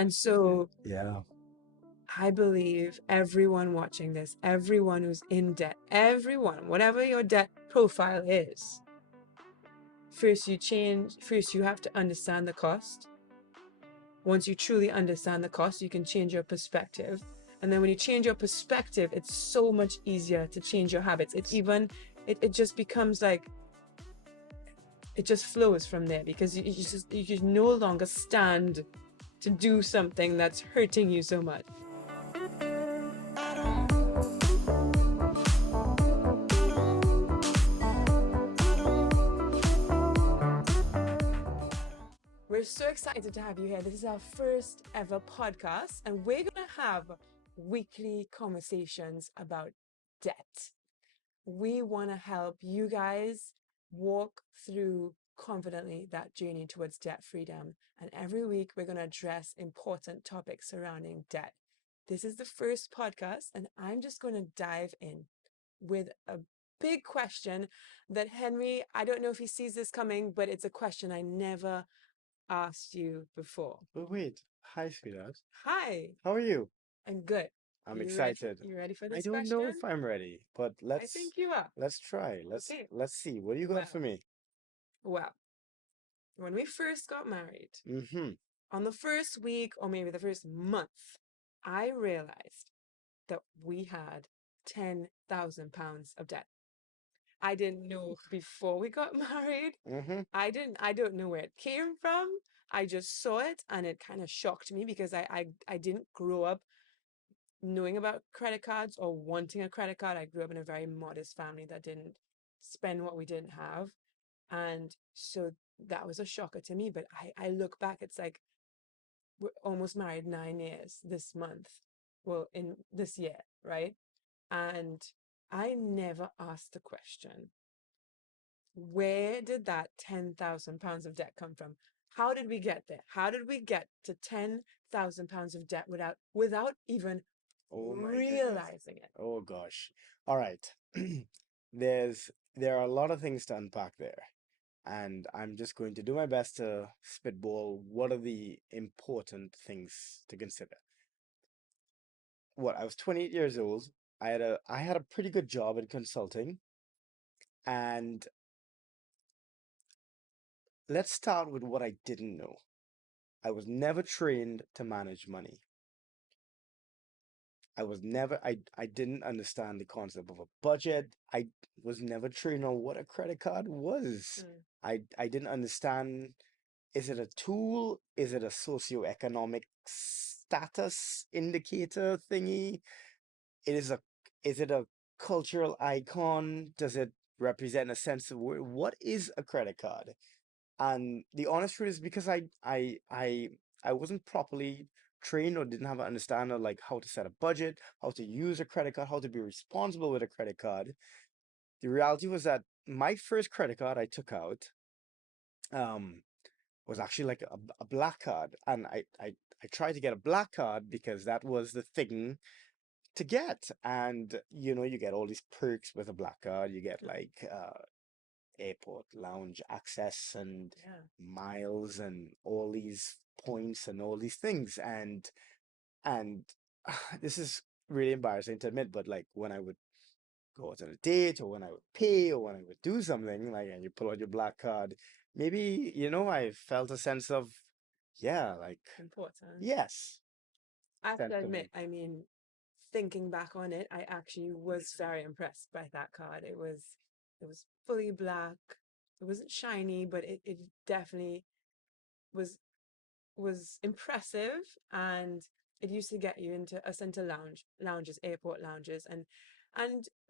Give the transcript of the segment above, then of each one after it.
And so Yeah. I believe everyone watching this, everyone who's in debt, everyone, whatever your debt profile is, first you have to understand the cost. Once you truly understand the cost, you can change your perspective. And then when you change your perspective, it's so much easier to change your habits. It just becomes like, it just flows from there because you no longer stand to do something that's hurting you so much. We're so excited to have you here. This is our first ever podcast, and we're going to have weekly conversations about debt. We want to help you guys walk through confidently that journey towards debt freedom. And every week, we're going to address important topics surrounding debt. This is the first podcast, and I'm just going to dive in with a big question that Henry, I don't know if he sees this coming, but it's a question I never asked you before. But wait. Hi, sweetheart. Hi, How are you? I'm good. I'm You ready? excited. You ready for I this don't know question? if I'm ready, but I let's think you are. let's try. Let's Okay. let's see. What do you got for Well, me? well, when we first got married, Mm-hmm. on the first week or maybe the first month, I realized that we had £10,000 of debt. I didn't know before we got married. Mm-hmm. I don't know where it came from. I just saw it and it kind of shocked me because I didn't grow up knowing about credit cards or wanting a credit card. I grew up in a very modest family that didn't spend what we didn't have. And so that was a shocker to me. But I look back, it's like we're almost married 9 years this month. Well, in this year, right? And I never asked the question, where did that £10,000 of debt come from? How did we get there? How did we get to £10,000 of debt without even Oh my goodness. realizing it? Oh gosh. All right. there are a lot of things to unpack there, and I'm just going to do my best to spitball what are the important things to consider. What, I was 28 years old. I had a pretty good job in consulting, and let's start with what I didn't know. I was never trained to manage money. I didn't understand the concept of a budget. I was never trained on what a credit card was. Mm, I didn't understand, is it a tool? Is it a socioeconomic status indicator thingy? It is a is it a cultural icon? Does it represent a sense of what is a credit card? And the honest truth is because I wasn't properly trained or didn't have an understanding of like how to set a budget, how to use a credit card, how to be responsible with a credit card. The reality was that my first credit card I took out um was actually like a black card. And I tried to get a black card because that was the thing to get. And you get all these perks with a black card. You get like airport lounge access and yeah. miles and all these points and all these things. And this is really embarrassing to admit, but like when I would go out on a date or when I would pay or when I would do something like, and you pull out your black card, maybe I felt a sense of, yeah, like, Important. yes, I have to admit, sentiment. I mean, thinking back on it, I actually was very impressed by that card. It was fully black. It wasn't shiny, but it definitely was was impressive, and it used to get you into us into lounges, airport lounges. And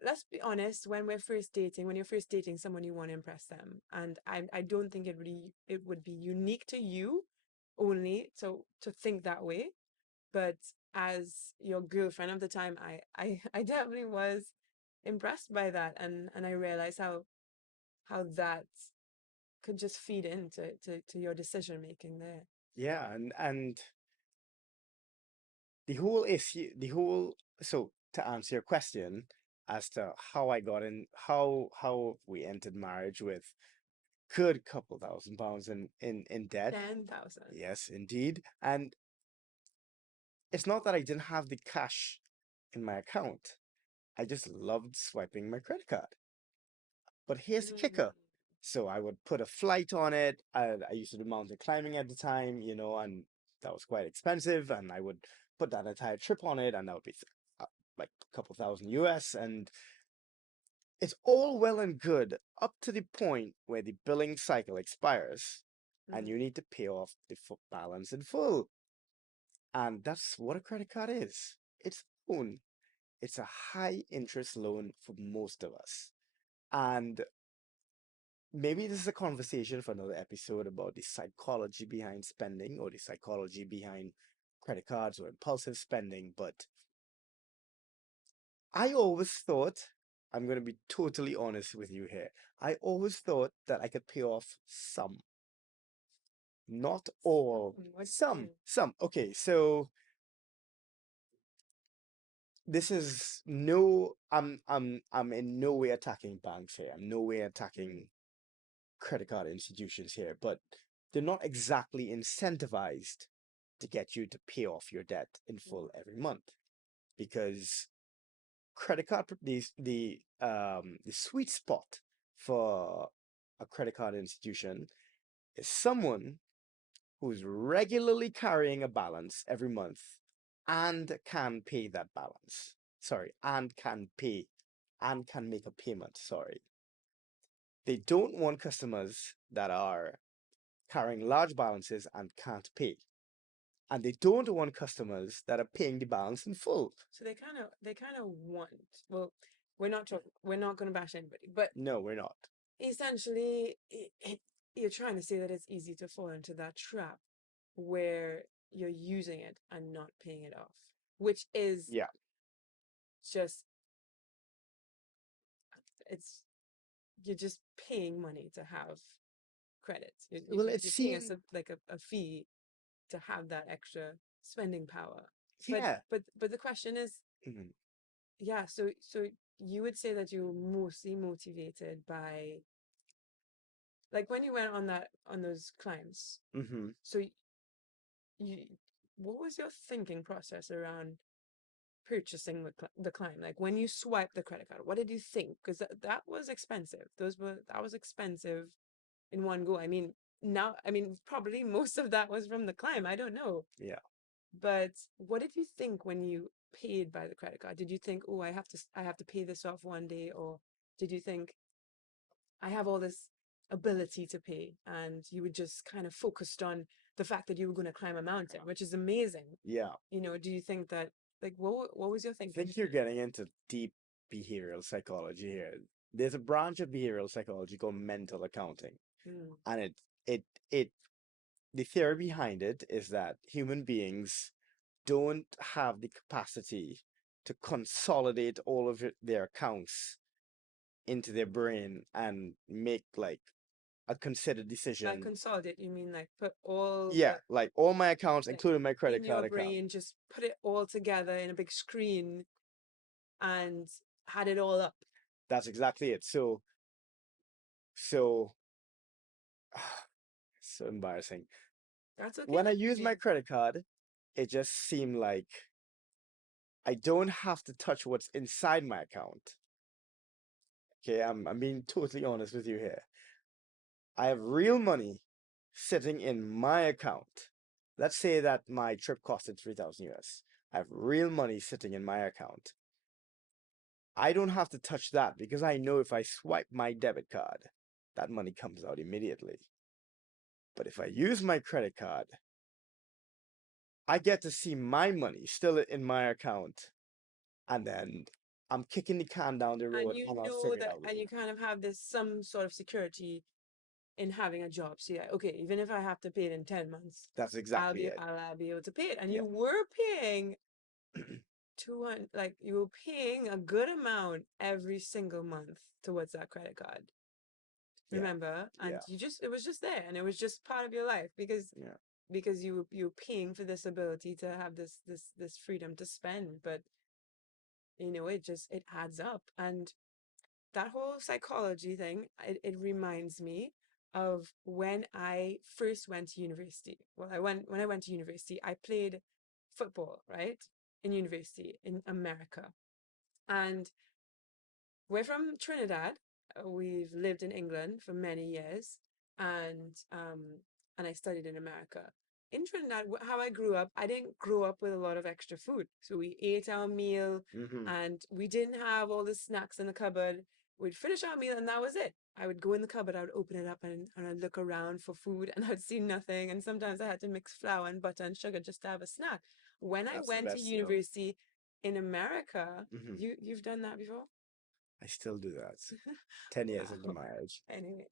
let's be honest, when you're first dating someone, you want to impress them. And I don't think it would be unique to you only to think that way. But as your girlfriend of the time, I definitely was impressed by that, and I realized how that could just feed into to your decision making there. Yeah, and the whole issue, so to answer your question as to how I got in, how we entered marriage with good couple £1,000 in debt. 10,000. Yes, indeed. And it's not that I didn't have the cash in my account. I just loved swiping my credit card. But here's the Mm, kicker. So I would put a flight on it. I used to do mountain climbing at the time, and that was quite expensive. And I would put that entire trip on it, and that would be like a couple thousand US. And it's all well and good up to the point where the billing cycle expires and you mm, need to pay off the balance in full. And that's what a credit card is. It's a loan. It's a high interest loan for most of us. And maybe this is a conversation for another episode about the psychology behind spending or the psychology behind credit cards or impulsive spending. But I always thought, I'm going to be totally honest with you here. I always thought that I could pay off some, not all, what do you some, mean? some. Okay, so this is no, I'm in no way attacking banks here. I'm no way Mm, attacking credit card institutions here, but they're not exactly incentivized to get you to pay off your debt in full mm. every month because credit card the sweet spot for a credit card institution is someone who's regularly carrying a balance every month and can pay that balance. Sorry, and can make a payment. Sorry. They don't want customers that are carrying large balances and can't pay. And they don't want customers that are paying the balance in full. So they kind of want. Well, we're not going to bash anybody, but No, we're not. essentially, you're trying to say that it's easy to fall into that trap where you're using it and not paying it off, which is Yeah. just it's you're just paying money to have credit. Well, it You're paying seemed, like a fee to have that extra spending power. But yeah. the question is, Mhm. yeah, so you would say that you're mostly motivated by like when you went on those climbs. Mhm. So you what was your thinking process around purchasing the climb? Like when you swiped the credit card, what did you think? Because that was expensive. That was expensive in one go. I mean, probably most of that was from the climb. I don't know. Yeah. But what did you think when you paid by the credit card? Did you think, oh, I have to pay this off one day, or did you think I have all this ability to pay, and you were just kind of focused on the fact that you were going to climb a mountain, which is amazing. Yeah. Do you think that like what was your I thinking? think you're getting into deep behavioral psychology here. There's a branch of behavioral psychology called mental accounting. Mm, And it it the theory behind it is that human beings don't have the capacity to consolidate all of their accounts into their brain and make like a considered by decision. consolidate, you mean like put all Yeah, like all my accounts, like including my credit in your card account. brain, just put it all together in a big screen and had it all up. That's exactly it. So so embarrassing. That's okay. When I use You, my credit card, it just seemed like I don't have to touch what's inside my account. Okay, I'm being totally honest with you here. I have real money sitting in my account. Let's say that my trip costed 3,000 US. I have real money sitting in my account. I don't have to touch that because I know if I swipe my debit card, that money comes out immediately. But if I use my credit card, I get to see my money still in my account, and then I'm kicking the can down the and road you and I'll know figure it that, out and later. you kind of have this some sort of security in having a job. So yeah, okay, even if I have to pay it in 10 months, That's exactly it. I'll be able to pay it. And Yeah. you were paying 200, like you were paying a good amount every single month towards that credit card. Yeah. Remember? And Yeah. it was just there, and it was just part of your life Yeah. because you were paying for this ability to have this freedom to spend. But it adds up. And that whole psychology thing, it reminds me of when I first went to university. Well, when I went to university, I played football, right? In university in America. And we're from Trinidad. We've lived in England for many years, and I studied in America. In Trinidad, how I grew up, I didn't grow up with a lot of extra food. So we ate our meal, Mm-hmm. and we didn't have all the snacks in the cupboard. We'd finish our meal, and that was it. I would go in the cupboard, I would open it up, and I'd look around for food, and I'd see nothing. And sometimes I had to mix flour and butter and sugar just to have a snack. When I That's the went to best, though. university in America, Mm-hmm. you've done that before? I still do that. 10 years into Wow. marriage. Anyway,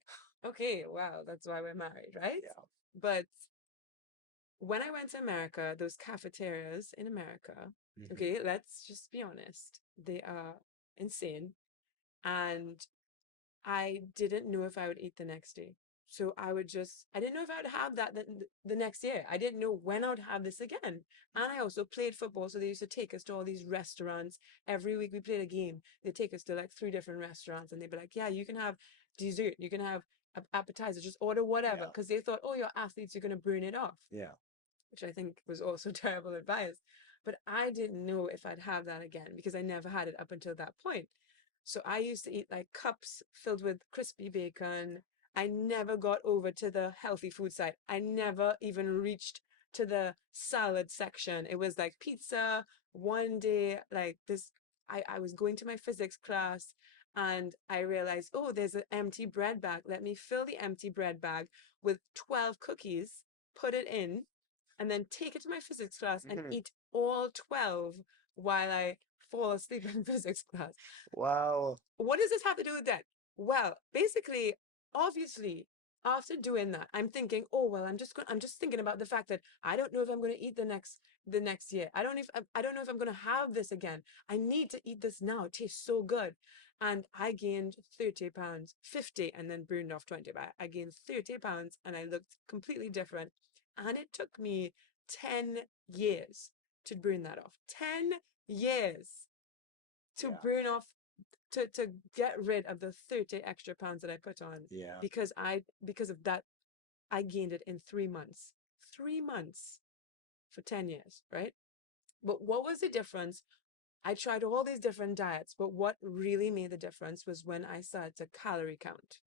okay, wow, that's why we're married, right? Yeah. But when I went to America, those cafeterias in America, Mm-hmm. okay, let's just be honest, they are insane. And I didn't know if I would eat the next day. So I didn't know if I would have that the next year. I didn't know when I would have this again. And I also played football. So they used to take us to all these restaurants. Every week we played a game. They take us to like three different restaurants and they'd be like, yeah, you can have dessert. You can have appetizer. Just order whatever. Yeah. Because they thought, oh, you're athletes. You're going to burn it off, Yeah. which I think was also terrible advice. But I didn't know if I'd have that again because I never had it up until that point. So I used to eat like cups filled with crispy bacon. I never got over to the healthy food side. I never even reached to the salad section. It was like pizza. One day, like this, I was going to my physics class and I realized, oh, there's an empty bread bag. Let me fill the empty bread bag with 12 cookies, put it in, and then take it to my physics class and Mm-hmm. eat all 12 while I fall asleep in physics class. Wow. What does this have to do with that? Well, basically, obviously, after doing that, I'm thinking, oh well, I'm just thinking about the fact that I don't know if I'm going to eat the next year. I don't know if I'm going to have this again. I need to eat this now. It tastes so good. And I gained 30 pounds, 50, and then burned off 20. But I gained 30 pounds and I looked completely different. And it took me 10 years to burn that off. 10 years to Yeah. burn off to get rid of the 30 extra pounds that I put on Yeah. because of that I gained it in 3 months. 3 months for 10 years, right? But what was the difference? I tried all these different diets, but what really made the difference was when I started to calorie count,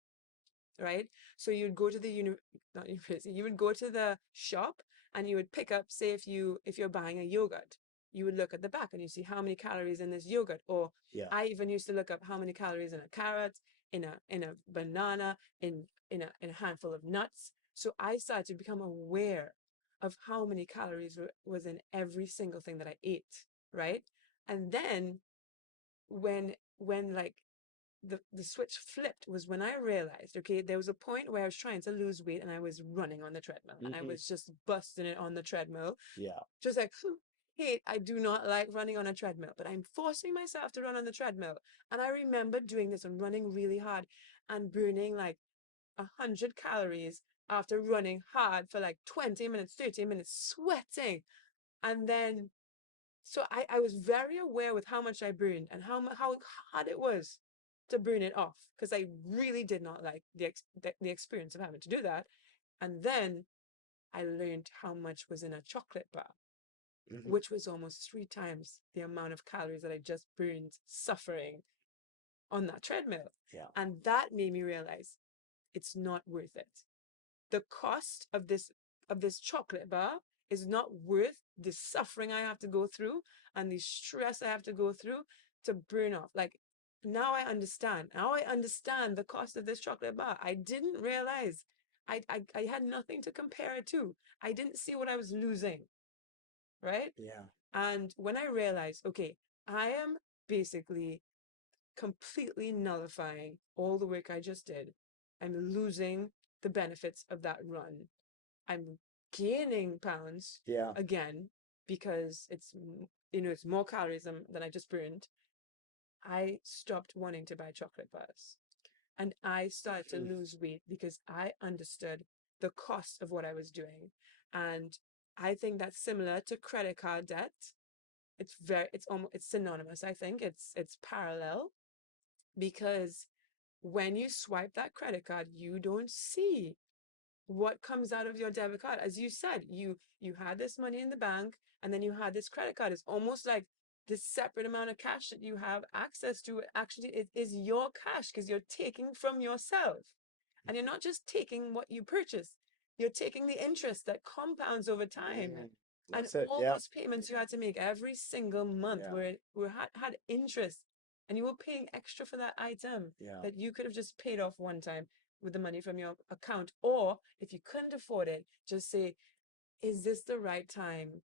right? So you'd go to the not university, you would go to the shop and you would pick up, say if you're buying a yogurt, you would look at the back and you see how many calories in this yogurt. Or Yeah. I even used to look up how many calories in a carrot, in a banana, in a handful of nuts. So I started to become aware of how many calories was in every single thing that I ate, right? And then when like the switch flipped was when I realized, okay, there was a point where I was trying to lose weight and I was running on the treadmill and I Mm-hmm. was just busting it on the treadmill. Yeah. Just like, hey, I do not like running on a treadmill, but I'm forcing myself to run on the treadmill. And I remember doing this and running really hard and burning like 100 calories after running hard for like 20 minutes, 30 minutes, sweating. And then so I was very aware with how much I burned and how hard it was to burn it off because I really did not like the experience of having to do that. And then I learned how much was in a chocolate bar, Mm-hmm. which was almost 3 times the amount of calories that I just burned suffering on that treadmill. Yeah. And that made me realize it's not worth it. The cost of this chocolate bar is not worth the suffering I have to go through and the stress I have to go through to burn off. Like now I understand. Now I understand the cost of this chocolate bar. I didn't realize I had nothing to compare it to. I didn't see what I was losing, right? Yeah. And when I realized, okay, I am basically completely nullifying all the work I just did. I'm losing the benefits of that run. I'm gaining pounds Yeah. again because it's more calories than I just burned. I stopped wanting to buy chocolate bars and I started to Mm-hmm. lose weight because I understood the cost of what I was doing. And I think that's similar to credit card debt. It's almost it's synonymous. I think it's parallel because when you swipe that credit card, you don't see what comes out of your debit card. As you said, you had this money in the bank and then you had this credit card. It's almost like this separate amount of cash that you have access to. Actually, it is your cash because you're taking from yourself. And you're not just taking what you purchase, you're taking the interest that compounds over time. Mm, And that's it. all Yeah. those payments you had to make every single month Yeah. had interest. And you were paying extra for that item Yeah. that you could have just paid off one time with the money from your account. Or if you couldn't afford it, just say, is this the right time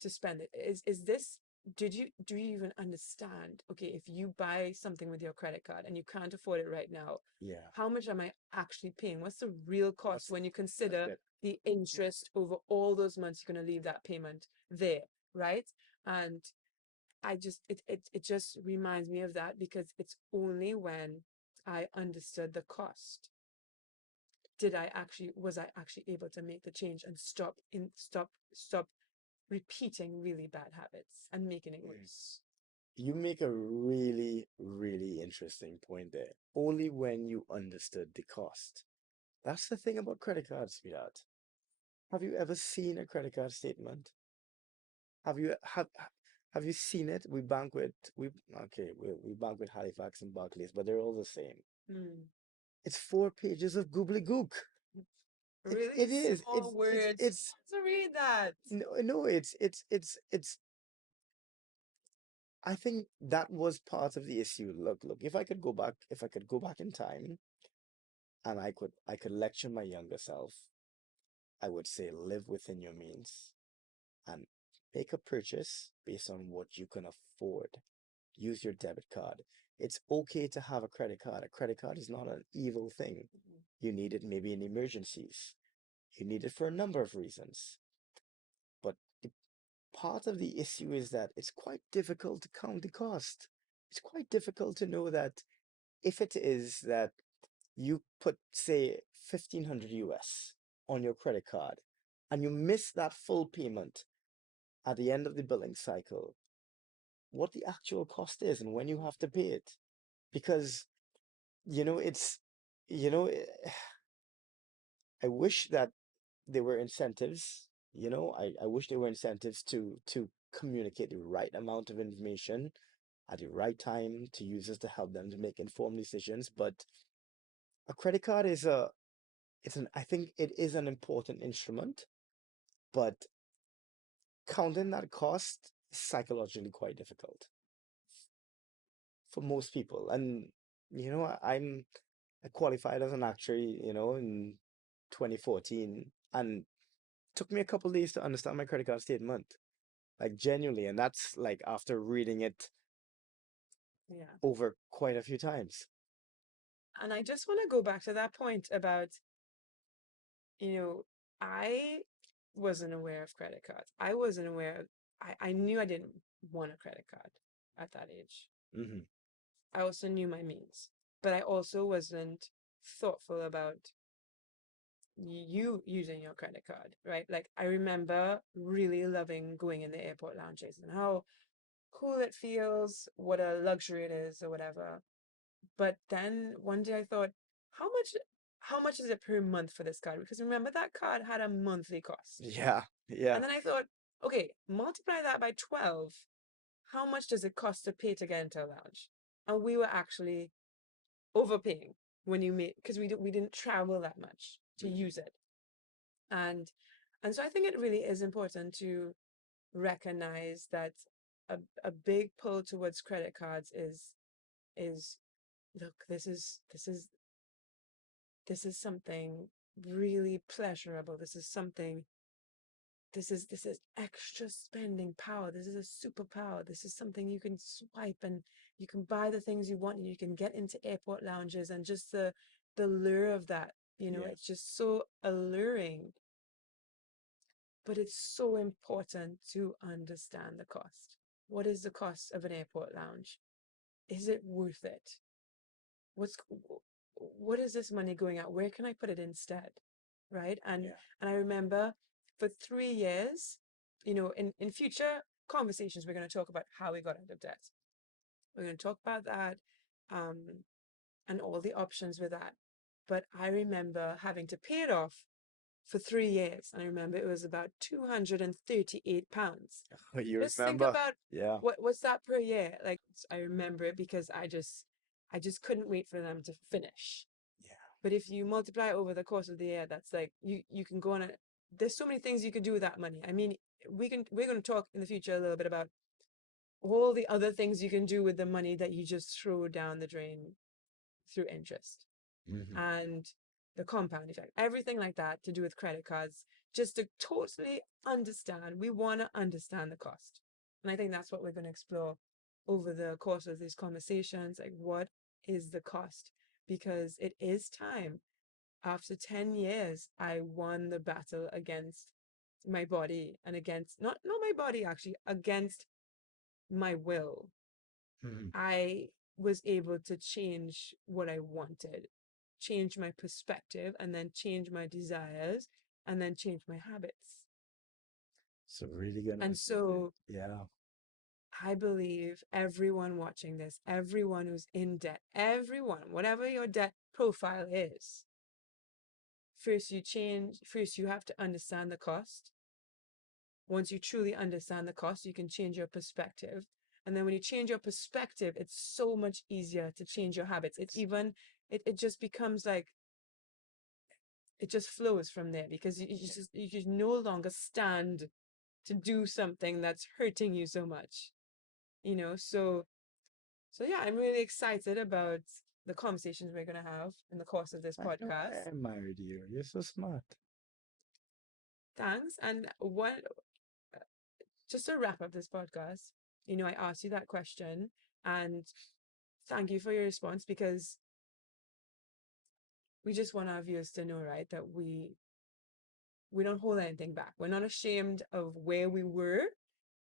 to spend it? Is this, do you even understand? Okay, if you buy something with your credit card and you can't afford it right now, Yeah. how much am I actually paying? What's the real cost What's when you that's consider it. the interest over all those months you're going to leave that payment there, right? And it just reminds me of that, because it's only when I understood the cost was I actually able to make the change and stop repeating really bad habits and making it Mm. worse. You make a really, really interesting point there. Only when you understood the cost. That's the thing about credit cards, sweetheart. Have you ever seen a credit card statement? Have you seen it? We bank with Halifax and Barclays, but they're all the same. Mm. It's 4 pages of gobbledygook. Really It is. small words. It's To read that. no, it's I think that was part of the issue. Look, if I could go back in time and I could lecture my younger self, I would say live within your means and make a purchase based on what you can afford. Use your debit card. It's okay to have a credit card. A credit card is not an evil thing. You need it maybe in emergencies. You need it for a number of reasons. But the part of the issue is that it's quite difficult to count the cost. It's quite difficult to know that if it is that you put, say, 1500 US on your credit card and you miss that full payment at the end of the billing cycle, what the actual cost is and when you have to pay it. Because, it's, you know, eh, I wish that there were incentives, I wish there were incentives to communicate the right amount of information at the right time to users to help them to make informed decisions. But a credit card I think it is an important instrument, but counting that cost is psychologically quite difficult for most people. And I qualified as an actuary, in 2014, and took me a couple days to understand my credit card statement, like genuinely, and that's like after reading it Yeah. over quite a few times. And I just want to go back to that point about, you know, I wasn't aware of credit cards. I wasn't aware of, I knew I didn't want a credit card at that age. Hmm. I also knew my means, but I also wasn't thoughtful about you using your credit card, right? Like I remember really loving going in the airport lounges and how cool it feels, what a luxury it is or whatever. But then one day I thought, how much how much is it per month for this card? Because remember that card had a monthly cost. Yeah, yeah, And then I thought, okay, multiply that by 12. How much does it cost to pay to get into a lounge? And we were actually overpaying when you made, because we didn't travel that much to mhm, use it. And and so I think it really is important to recognize that a big pull towards credit cards is look, this is something really pleasurable. This is extra spending power. This is a superpower. This is something you can swipe and you can buy the things you want and you can get into airport lounges, and just the lure of that, yeah, it's just so alluring. But it's so important to understand the cost. What is the cost of an airport lounge? Is it worth it? What's what is this money going at? Where can I put it instead? Right? And yeah, and I remember for 3 years, in future conversations, we're going to talk about how we got out of debt. We're going to talk about that, um, and all the options with that. But I remember having to pay it off for 3 years. And I remember it was about £238. You Just think remember? about Yeah. what's that per year? Like I remember it because I just couldn't wait for them to finish. Yeah. But if you multiply it over the course of the year, that's like you can go on a there's so many things you can do with that money. I mean, we're going to talk in the future a little bit about all the other things you can do with the money that you just throw down the drain through interest Hmm. and the compound effect, everything like that to do with credit cards, just to totally understand. We want to understand the cost. And I think that's what we're going to explore over the course of these conversations. Like, what is the cost? Because it is time. After 10 years, I won the battle against my body and against, not my body actually, against my will. Hmm. I was able to change what I wanted, change my perspective, and then change my desires, and then change my habits. So really gonna, And so yeah. I believe everyone watching this, everyone who's in debt, everyone, whatever your debt profile is, first you have to understand the cost. Once you truly understand the cost, you can change your perspective. And then when you change your perspective, it's so much easier to change your habits. It just becomes like it just flows from there because you just no longer stand to do something that's hurting you so much. So yeah, I'm really excited about the conversations we're gonna have in the course of this I know podcast. I admired you. You're so smart. Thanks. And what just to wrap up this podcast, I asked you that question and thank you for your response because we just want our viewers to know, right, that we don't hold anything back. We're not ashamed of where we were.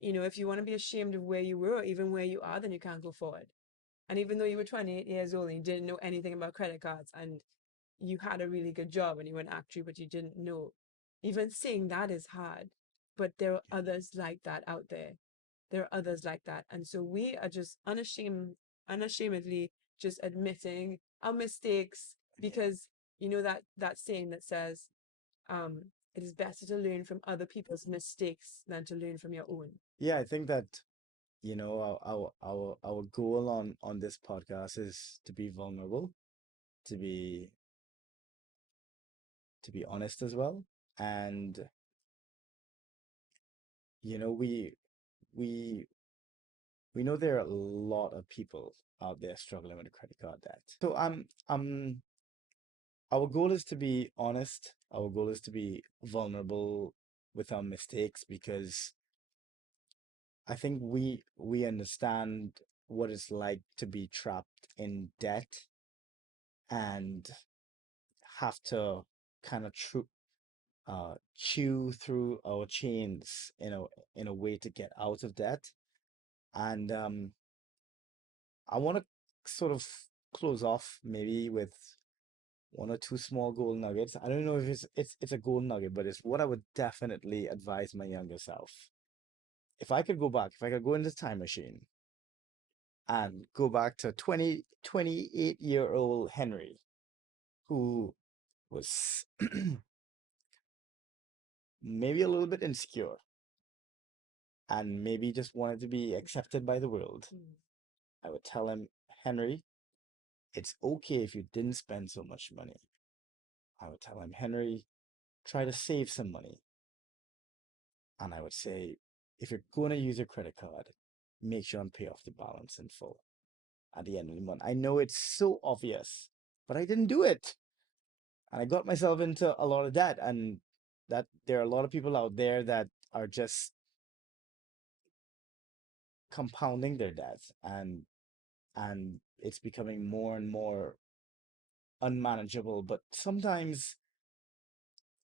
If you want to be ashamed of where you were or even where you are, then you can't go forward. And even though you were 28 years old and you didn't know anything about credit cards and you had a really good job and you were an actor, but you didn't know, even saying that is hard. But there are others like that out there. There are others like that. And so we are just unashamedly just admitting our mistakes because that saying that says, it is better to learn from other people's mistakes than to learn from your own. Yeah, I think that, our goal on this podcast is to be vulnerable, to be honest as well. And you know, we we know there are a lot of people out there struggling with credit card debt. So our goal is to be honest. Our goal is to be vulnerable with our mistakes because I think we understand what it's like to be trapped in debt and have to kind of chew through our chains in a way to get out of debt. And I want to sort of close off maybe with one or two small gold nuggets. I don't know if it's a gold nugget, but it's what I would definitely advise my younger self. If I could go back, if I could go into the time machine and go back to 28-year-old Henry, who was maybe a little bit insecure and maybe just wanted to be accepted by the world, Mm. I would tell him, Henry, it's okay if you didn't spend so much money. I would tell him, Henry, try to save some money. And I would say, if you're going to use your credit card, make sure and pay off the balance in full at the end of the month. I know it's so obvious, but I didn't do it. And I got myself into a lot of debt. And that there are a lot of people out there that are just compounding their debts, and it's becoming more and more unmanageable. But sometimes,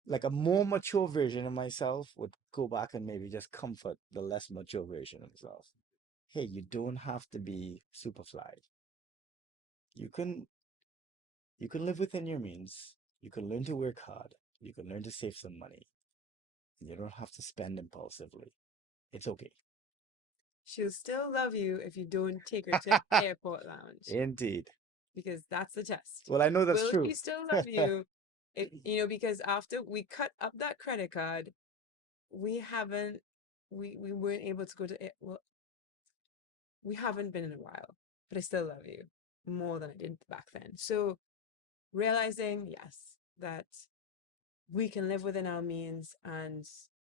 like a more mature version of myself would go back and maybe just comfort the less mature version of myself. Hey, you don't have to be super fly. You can you can live within your means. You can learn to work hard. You can learn to save some money. You don't have to spend impulsively. It's okay. She'll still love you if you don't take her to airport lounge Indeed. because that's the test. Well, I know that's Will she true. still love you because after we cut up that credit card, we haven't, we weren't able to go to it. Well, we haven't been in a while, but I still love you more than I did back then. So realizing, yes, that we can live within our means, and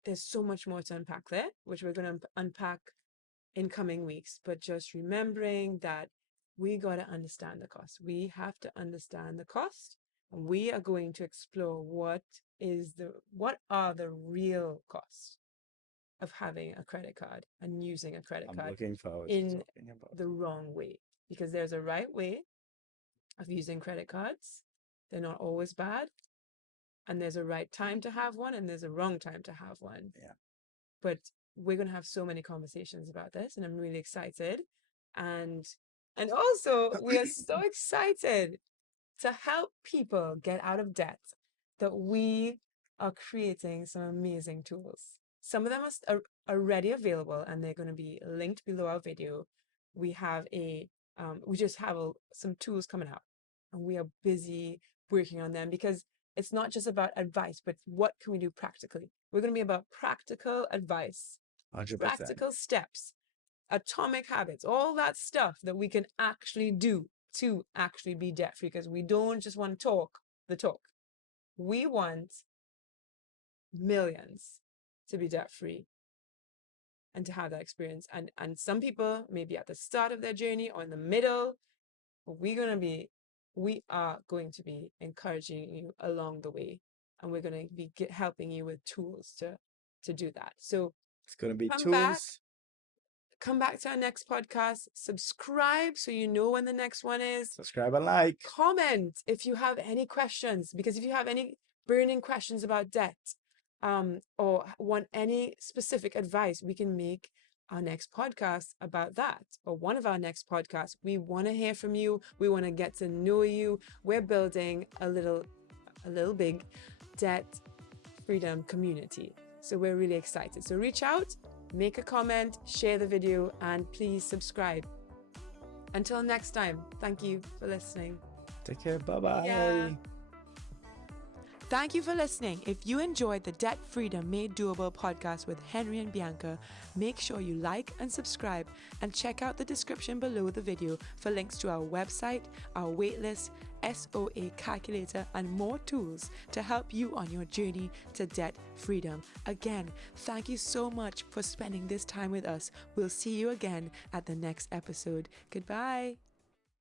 there's so much more to unpack there, which we're going to unpack in coming weeks. But just remembering that we got to understand the cost. We have to understand the cost. And we are going to explore what are the real costs of having a credit card and using a credit I'm card looking forward to in talking about the wrong way. Because there's a right way of using credit cards. They're not always bad. And there's a right time to have one, and there's a wrong time to have one. Yeah. But we're going to have so many conversations about this, and I'm really excited. And also, we are so excited to help people get out of debt that we are creating some amazing tools. Some of them are already available, and they're going to be linked below our video. We have we just have some tools coming out, and we are busy working on them, because it's not just about advice, but what can we do practically? We're going to be about practical advice, 100%. practical steps, atomic habits, all that stuff that we can actually do to actually be debt free, because we don't just want to talk the talk. We want millions to be debt free and to have that experience. And some people may be at the start of their journey or in the middle, but we are going to be encouraging you along the way, and we're going to be helping you with tools to do that. So It's going to be come back tools. come back to our next podcast, subscribe so you know when the next one is. Subscribe and like. Comment if you have any questions, because if you have any burning questions about debt, or want any specific advice, we can make our next podcast about that, or one of our next podcasts. We want to hear from you. We want to get to know you. We're building a little big debt freedom community. So we're really excited. So reach out, make a comment, share the video, and please subscribe. Until next time, thank you for listening. Take care. Bye-bye. Yeah. Thank you for listening. If you enjoyed the Debt Freedom Made Doable podcast with Henry and Bianca, make sure you like and subscribe, and check out the description below the video for links to our website, our waitlist, SOA calculator, and more tools to help you on your journey to debt freedom. Again, thank you so much for spending this time with us. We'll see you again at the next episode. Goodbye.